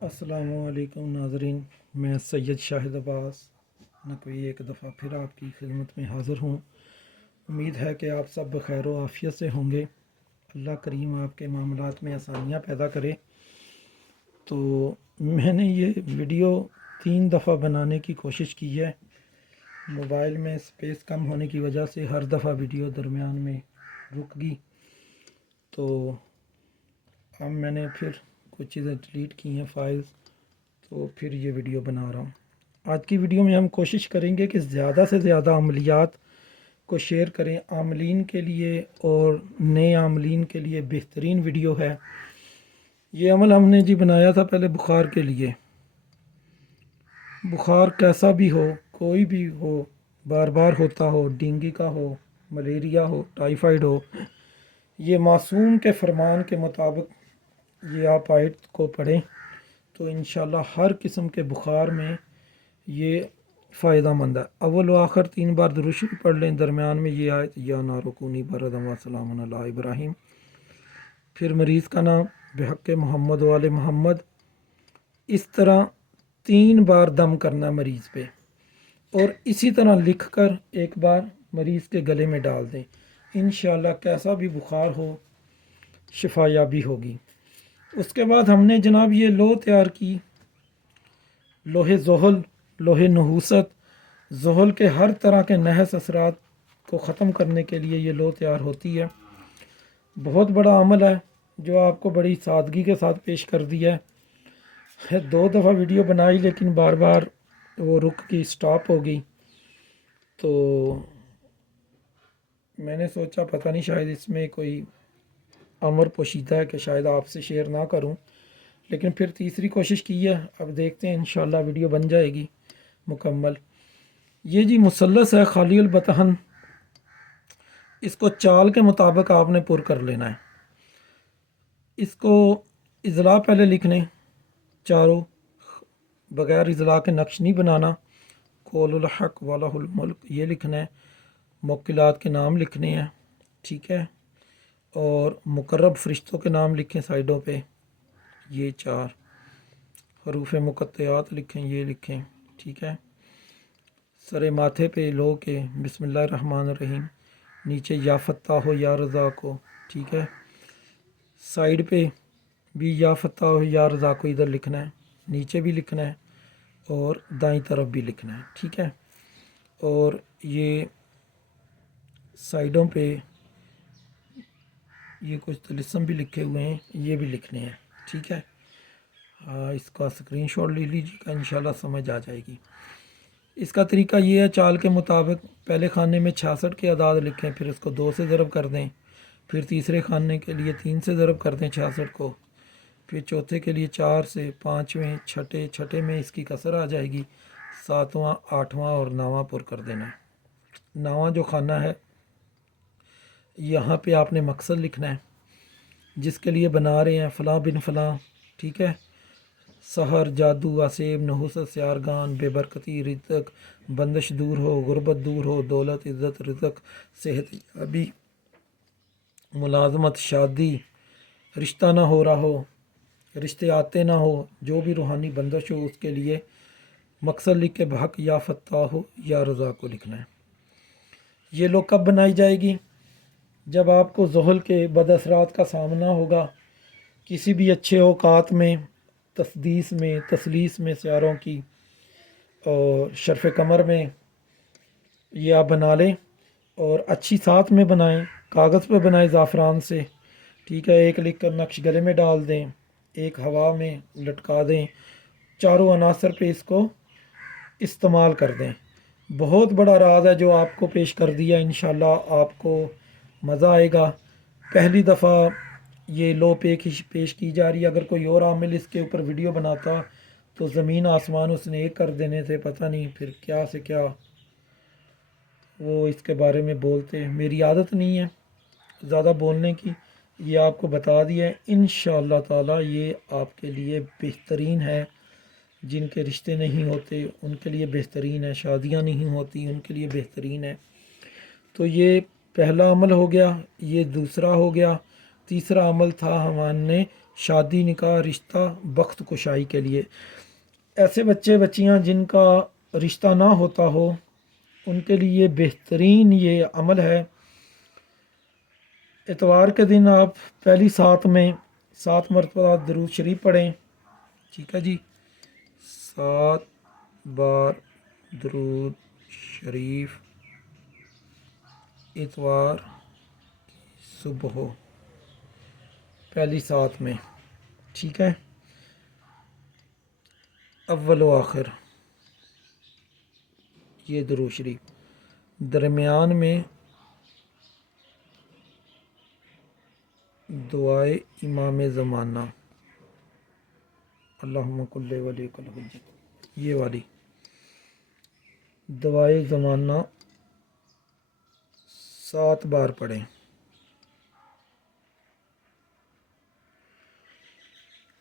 السلام علیکم ناظرین، میں سید شاہد عباس نقوی ایک دفعہ پھر آپ کی خدمت میں حاضر ہوں۔ امید ہے کہ آپ سب بخیر و عافیت سے ہوں گے۔ اللہ کریم آپ کے معاملات میں آسانیاں پیدا کرے۔ تو میں نے یہ ویڈیو 3 دفعہ بنانے کی کوشش کی ہے۔ موبائل میں سپیس کم ہونے کی وجہ سے ہر دفعہ ویڈیو درمیان میں رک گئی، تو اب میں نے پھر کچھ چیزیں ڈیلیٹ کی ہیں فائلز، تو پھر یہ ویڈیو بنا رہا ہوں۔ آج کی ویڈیو میں ہم کوشش کریں گے کہ زیادہ سے زیادہ عملیات کو شیئر کریں عاملین کے لیے، اور نئے عاملین کے لیے بہترین ویڈیو ہے۔ یہ عمل ہم نے بنایا تھا پہلے بخار کے لیے۔ بخار کیسا بھی ہو، کوئی بھی ہو، بار بار ہوتا ہو، ڈینگی کا ہو، ملیریا ہو، ٹائیفائیڈ ہو، یہ معصوم کے فرمان کے مطابق یہ آپ آیت کو پڑھیں تو انشاءاللہ ہر قسم کے بخار میں یہ فائدہ مند ہے۔ اول و آخر 3 بار درود شریف پڑھ لیں، درمیان میں یہ آیت یا نارکونی بردم و سلام علی ابراہیم، پھر مریض کا نام بحق محمد وال محمد، اس طرح 3 بار دم کرنا مریض پہ، اور اسی طرح لکھ کر ایک بار مریض کے گلے میں ڈال دیں۔ انشاءاللہ کیسا بھی بخار ہو شفا یابی ہوگی۔ اس کے بعد ہم نے جناب یہ لو تیار کی، لوہے زحل، لوہے نحوست، زحل کے ہر طرح کے نحس اثرات کو ختم کرنے کے لیے یہ لو تیار ہوتی ہے۔ بہت بڑا عمل ہے جو آپ کو بڑی سادگی کے ساتھ پیش کر دیا ہے۔ 2 دفعہ ویڈیو بنائی لیکن بار بار وہ رک کی سٹاپ ہو گئی، تو میں نے سوچا پتہ نہیں شاید اس میں کوئی امر پوشیدہ ہے کہ شاید آپ سے شیئر نہ کروں، لیکن پھر تیسری کوشش کی ہے۔ اب دیکھتے ہیں انشاءاللہ ویڈیو بن جائے گی مکمل۔ یہ مثلث ہے خالی البطحن، اس کو چال کے مطابق آپ نے پر کر لینا ہے۔ اس کو اضلاع پہلے لکھنے چاروں، بغیر اضلاع کے نقش نہیں بنانا۔ قول الحق والہ الملک یہ لکھنا ہے، موکلات کے نام لکھنے ہیں، ٹھیک ہے، اور مقرب فرشتوں کے نام لکھیں سائڈوں پہ، یہ 4 حروف مقطعات لکھیں، یہ لکھیں، ٹھیک ہے۔ سر ماتھے پہ لو کے بسم اللہ الرحمن الرحیم، نیچے یا فتح ہو یا رضا کو، ٹھیک ہے۔ سائڈ پہ بھی یا فتح ہو یا رضا کو ادھر لکھنا ہے، نیچے بھی لکھنا ہے اور دائیں طرف بھی لکھنا ہے، ٹھیک ہے۔ اور یہ سائڈوں پہ یہ کچھ طلسم بھی لکھے ہوئے ہیں، یہ بھی لکھنے ہیں، ٹھیک ہے۔ اس کا اسکرین شاٹ لے لیجیے گا، انشاءاللہ سمجھ آ جائے گی۔ اس کا طریقہ یہ ہے، چال کے مطابق پہلے خانے میں 66 کے اعداد لکھیں، پھر اس کو 2 سے ضرب کر دیں، پھر تیسرے خانے کے لیے 3 سے ضرب کر دیں 66 کو، پھر چوتھے کے لیے 4 سے، 5ویں، چھٹے میں اس کی کسر آ جائے گی، 7واں، 8واں اور 9واں پر کر دینا ہے۔ 9واں جو خانہ ہے یہاں پہ آپ نے مقصد لکھنا ہے جس کے لیے بنا رہے ہیں، فلاں بن فلاں، ٹھیک ہے۔ سحر، جادو، آسیب، نحوست، سیارگان، بے برکتی، رزق، بندش دور ہو، غربت دور ہو، دولت، عزت، رزق، صحت یابی، ملازمت، شادی، رشتہ نہ ہو رہا ہو، رشتے آتے نہ ہو، جو بھی روحانی بندش ہو، اس کے لیے مقصد لکھ کے بحق یا فتح ہو یا رضا کو لکھنا ہے۔ یہ لوگ کب بنائی جائے گی؟ جب آپ کو زحل کے بد اثرات کا سامنا ہوگا، کسی بھی اچھے اوقات میں، تسلیس میں سیاروں کی، اور شرف قمر میں یہ آپ بنا لیں، اور اچھی ساتھ میں بنائیں، کاغذ پہ بنائیں زعفران سے، ٹھیک ہے۔ ایک لکھ کر نقش گلے میں ڈال دیں، ایک ہوا میں لٹکا دیں، چاروں عناصر پہ اس کو استعمال کر دیں۔ بہت بڑا راز ہے جو آپ کو پیش کر دیا، انشاءاللہ آپ کو مزہ آئے گا۔ پہلی دفعہ یہ لو پیش کی جا رہی ہے، اگر کوئی اور عامل اس کے اوپر ویڈیو بناتا تو زمین آسمان اس نے ایک کر دینے تھے، پتہ نہیں پھر کیا سے کیا وہ اس کے بارے میں بولتے۔ میری عادت نہیں ہے زیادہ بولنے کی، یہ آپ کو بتا دیا ہے۔ انشاءاللہ تعالی یہ آپ کے لیے بہترین ہے، جن کے رشتے نہیں ہوتے ان کے لیے بہترین ہے، شادیاں نہیں ہوتی ان کے لیے بہترین ہے۔ تو یہ پہلا عمل ہو گیا، یہ دوسرا ہو گیا۔ تیسرا عمل تھا ہمارے شادی نکاح رشتہ بخت کشائی کے لیے. ایسے بچے بچیاں جن کا رشتہ نہ ہوتا ہو ان کے لیے بہترین یہ عمل ہے. اتوار کے دن آپ پہلی سات میں 7 مرتبہ درود شریف پڑھیں. ٹھیک ہے جی، 7 بار درود شریف اتوار صبح ہو پہلی سات میں. ٹھیک ہے، اول و آخر یہ درود شریف. درمیان میں دعائے امام زمانہ اللہم کل ولیک الحجت، یہ والی دعائے زمانہ 7 بار پڑھیں.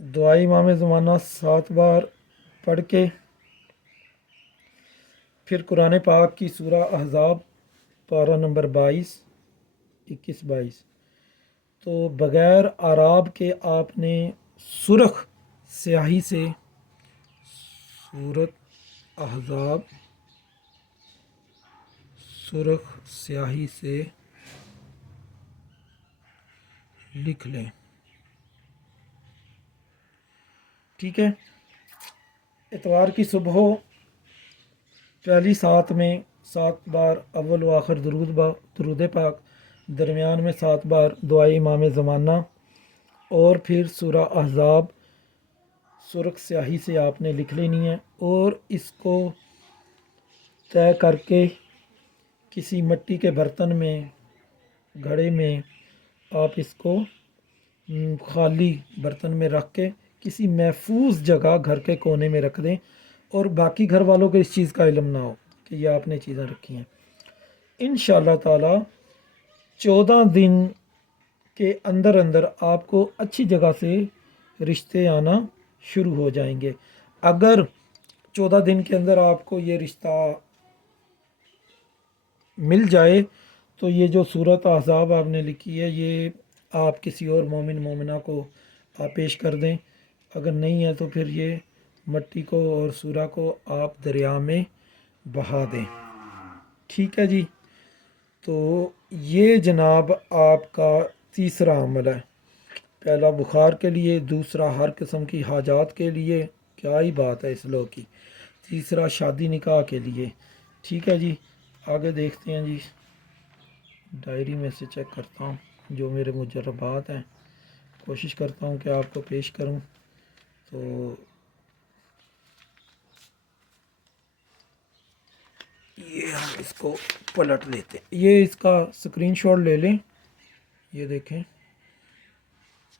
دعائے امام زمانہ 7 بار پڑھ کے پھر قرآن پاک کی سورہ احزاب پارہ نمبر 21 تو بغیر اعراب کے آپ نے سرخ سیاہی سے سورۃ احزاب سرخ سیاہی سے لکھ لیں. ٹھیک ہے، اتوار کی صبح پہلی سات میں 7 بار اول و آخر درود پاک، درمیان میں 7 بار دعائے امام زمانہ، اور پھر سورہ احزاب سرخ سیاہی سے آپ نے لکھ لینی ہے. اور اس کو طے کر کے کسی مٹی کے برتن میں گھڑے میں آپ اس کو خالی برتن میں رکھ کے کسی محفوظ جگہ گھر کے کونے میں رکھ دیں، اور باقی گھر والوں کو اس چیز کا علم نہ ہو کہ یہ آپ نے چیزیں رکھی ہیں. انشاءاللہ تعالی 14 دن کے اندر اندر آپ کو اچھی جگہ سے رشتے آنا شروع ہو جائیں گے. اگر 14 دن کے اندر آپ کو یہ رشتہ مل جائے تو یہ جو صورت احزاب آپ نے لکھی ہے یہ آپ کسی اور مومن مومنہ کو آپ پیش کر دیں. اگر نہیں ہے تو پھر یہ مٹی کو اور سورہ کو آپ دریا میں بہا دیں. ٹھیک ہے جی، تو یہ جناب آپ کا تیسرا عمل ہے. پہلا بخار کے لیے، دوسرا ہر قسم کی حاجات کے لیے، کیا ہی بات ہے اس لوگ کی، تیسرا شادی نکاح کے لیے. ٹھیک ہے جی، آگے دیکھتے ہیں جی. ڈائری میں سے چیک کرتا ہوں جو میرے مجربات ہیں، کوشش کرتا ہوں کہ آپ کو پیش کروں. تو یہ ہم اس کو پلٹ لیتے ہیں، یہ اس کا اسکرین شاٹ لے لیں، یہ دیکھیں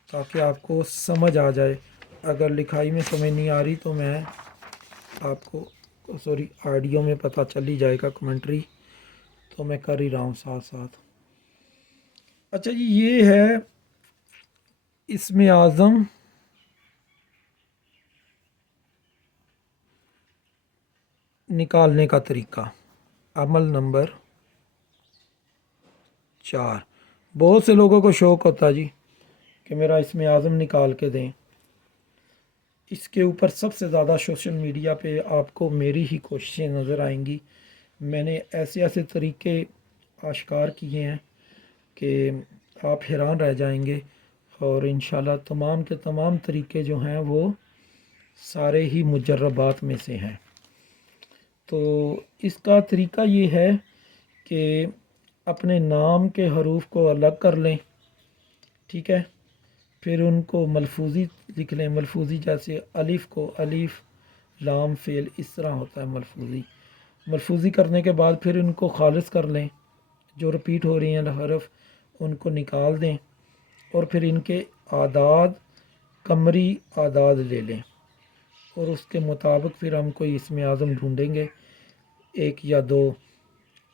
تاکہ آپ کو سمجھ آ جائے. اگر لکھائی میں سمجھ نہیں آ رہی تو میں آپ کو آڈیو میں پتہ چل ہی جائے گا، کمنٹری تو میں کر ہی رہا ہوں ساتھ ساتھ. اچھا جی، یہ ہے اسم اعظم نکالنے کا طریقہ. عمل نمبر 4. بہت سے لوگوں کو شوق ہوتا ہے جی کہ میرا اسم اعظم نکال کے دیں. اس کے اوپر سب سے زیادہ سوشل میڈیا پہ آپ کو میری ہی کوششیں نظر آئیں گی. میں نے ایسے طریقے آشکار کیے ہیں کہ آپ حیران رہ جائیں گے، اور انشاءاللہ تمام کے تمام طریقے جو ہیں وہ سارے ہی مجربات میں سے ہیں. تو اس کا طریقہ یہ ہے کہ اپنے نام کے حروف کو الگ کر لیں. ٹھیک ہے، پھر ان کو ملفوظی لکھ لیں. ملفوظی جیسے الف کو الف، لام فعل، اس طرح ہوتا ہے ملفوظی. ملفوظی کرنے کے بعد پھر ان کو خالص کر لیں، جو رپیٹ ہو رہی ہیں حرف ان کو نکال دیں، اور پھر ان کے اعداد قمری اعداد لے لیں، اور اس کے مطابق پھر ہم کوئی اسم اعظم ڈھونڈیں گے 1 یا 2.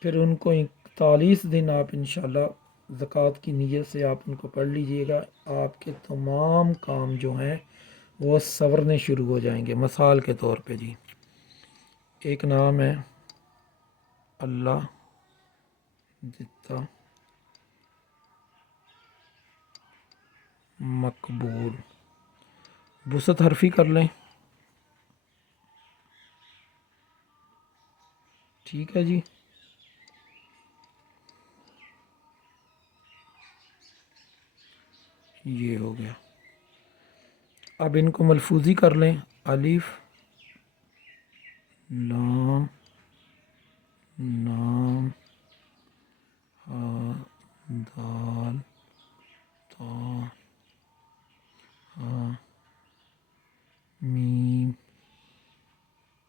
پھر ان کو 41 دن آپ انشاءاللہ زکوٰۃ کی نیت سے آپ ان کو پڑھ لیجئے گا. آپ کے تمام کام جو ہیں وہ سنورنے شروع ہو جائیں گے. مثال کے طور پہ جی، ایک نام ہے اللہ دتا مقبول. وسط حرفی کر لیں. ٹھیک ہے جی. یہ ہو گیا. اب ان کو ملفوظی کر لیں. الف لام نام ہا دال تا ہا میم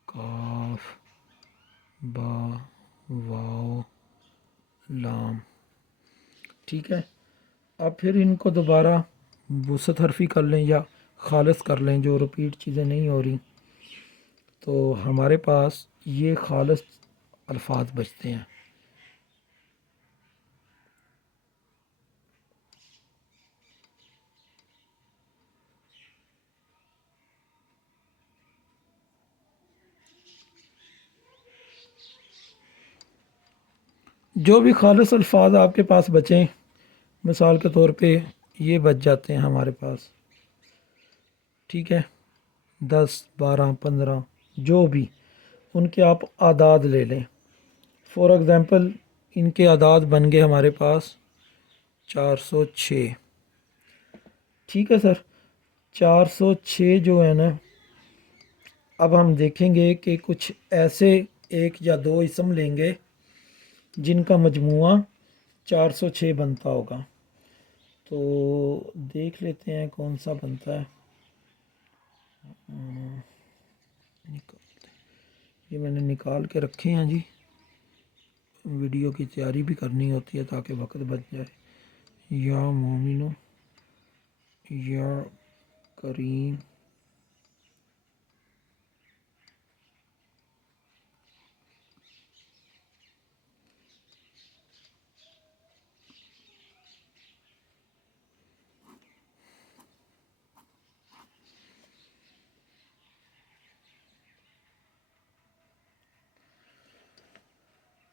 کاف با واو لام. ٹھیک ہے. اب پھر ان کو دوبارہ وسط حرفی کر لیں یا خالص کر لیں، جو رپیٹ چیزیں نہیں ہو رہی، تو ہمارے پاس یہ خالص الفاظ بچتے ہیں. جو بھی خالص الفاظ آپ کے پاس بچیں، مثال کے طور پہ یہ بچ جاتے ہیں ہمارے پاس. ٹھیک ہے. 10 12 15 جو بھی ان کے آپ اعداد لے لیں. فار ایگزامپل ان کے اعداد بن گئے ہمارے پاس 406. ٹھیک ہے سر. 406 جو ہے نا، اب ہم دیکھیں گے کہ کچھ ایسے ایک یا دو اسم لیں گے جن کا مجموعہ 406 بنتا ہوگا. تو دیکھ لیتے ہیں کون سا بنتا ہے. یہ میں نے نکال کے رکھے ہیں جی. ویڈیو کی تیاری بھی کرنی ہوتی ہے تاکہ وقت بچ جائے. یا مومنو، یا کریم،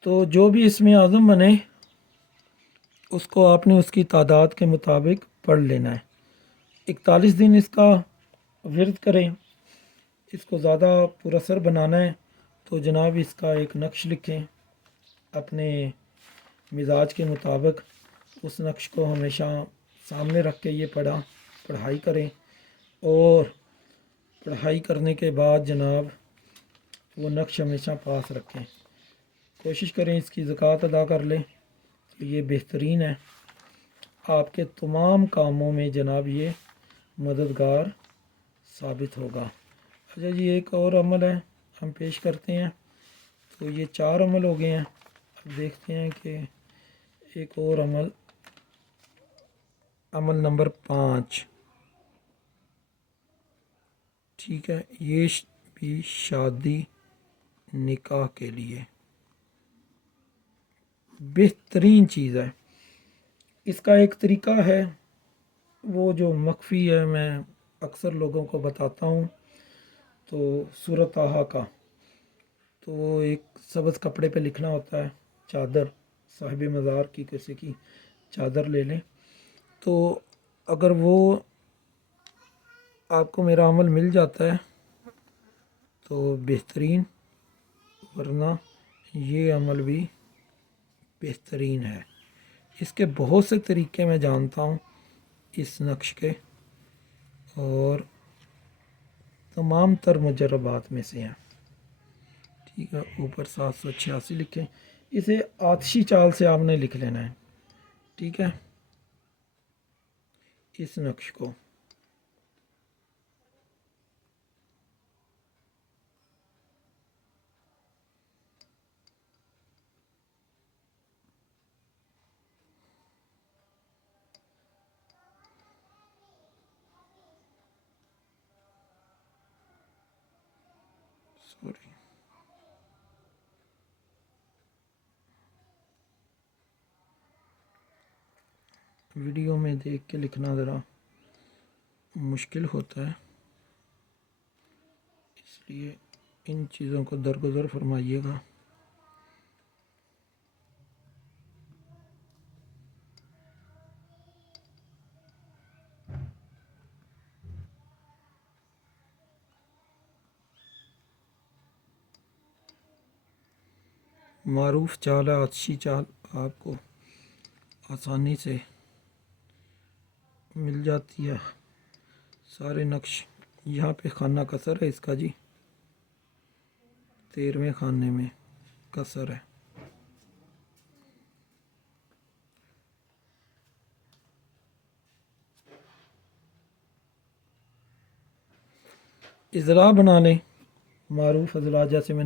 تو جو بھی اسم اعظم بنے اس کو آپ نے اس کی تعداد کے مطابق پڑھ لینا ہے. 41 دن اس کا ورد کریں. اس کو زیادہ پر اثر بنانا ہے تو جناب اس کا ایک نقش لکھیں اپنے مزاج کے مطابق. اس نقش کو ہمیشہ سامنے رکھ کے یہ پڑھائی کریں، اور پڑھائی کرنے کے بعد جناب وہ نقش ہمیشہ پاس رکھیں. کوشش کریں اس کی زکوٰۃ ادا کر لیں تو یہ بہترین ہے. آپ کے تمام کاموں میں جناب یہ مددگار ثابت ہوگا. اچھا جی، ایک اور عمل ہے ہم پیش کرتے ہیں. تو یہ 4 عمل ہو گئے ہیں. اب دیکھتے ہیں کہ ایک اور عمل نمبر 5. ٹھیک ہے. یہ بھی شادی نکاح کے لیے بہترین چیز ہے. اس کا ایک طریقہ ہے وہ جو مخفی ہے، میں اکثر لوگوں کو بتاتا ہوں. تو سورۃ طٰہٰ کا تو وہ ایک سبز کپڑے پہ لکھنا ہوتا ہے. چادر، صاحب مزار کی کسی کی چادر لے لیں. تو اگر وہ آپ کو میرا عمل مل جاتا ہے تو بہترین، ورنہ یہ عمل بھی بہترین ہے. اس کے بہت سے طریقے میں جانتا ہوں اس نقش کے، اور تمام تر مجربات میں سے ہیں. ٹھیک ہے. اوپر 786 لکھیں. اسے آتشی چال سے آپ نے لکھ لینا ہے. ٹھیک ہے. اس نقش کو سوری ویڈیو میں دیکھ کے لکھنا ذرا مشکل ہوتا ہے، اس لیے ان چیزوں کو درگزر فرمائیے گا. معروف چال ہے، اچھی چال آپ کو آسانی سے مل جاتی ہے۔ سارے نقش یہاں پہ خانہ کسر ہے اس کا جی، 13ویں خانے میں کسر ہے۔ اضلاع بنا لیں، معروف اضلاع جیسے میں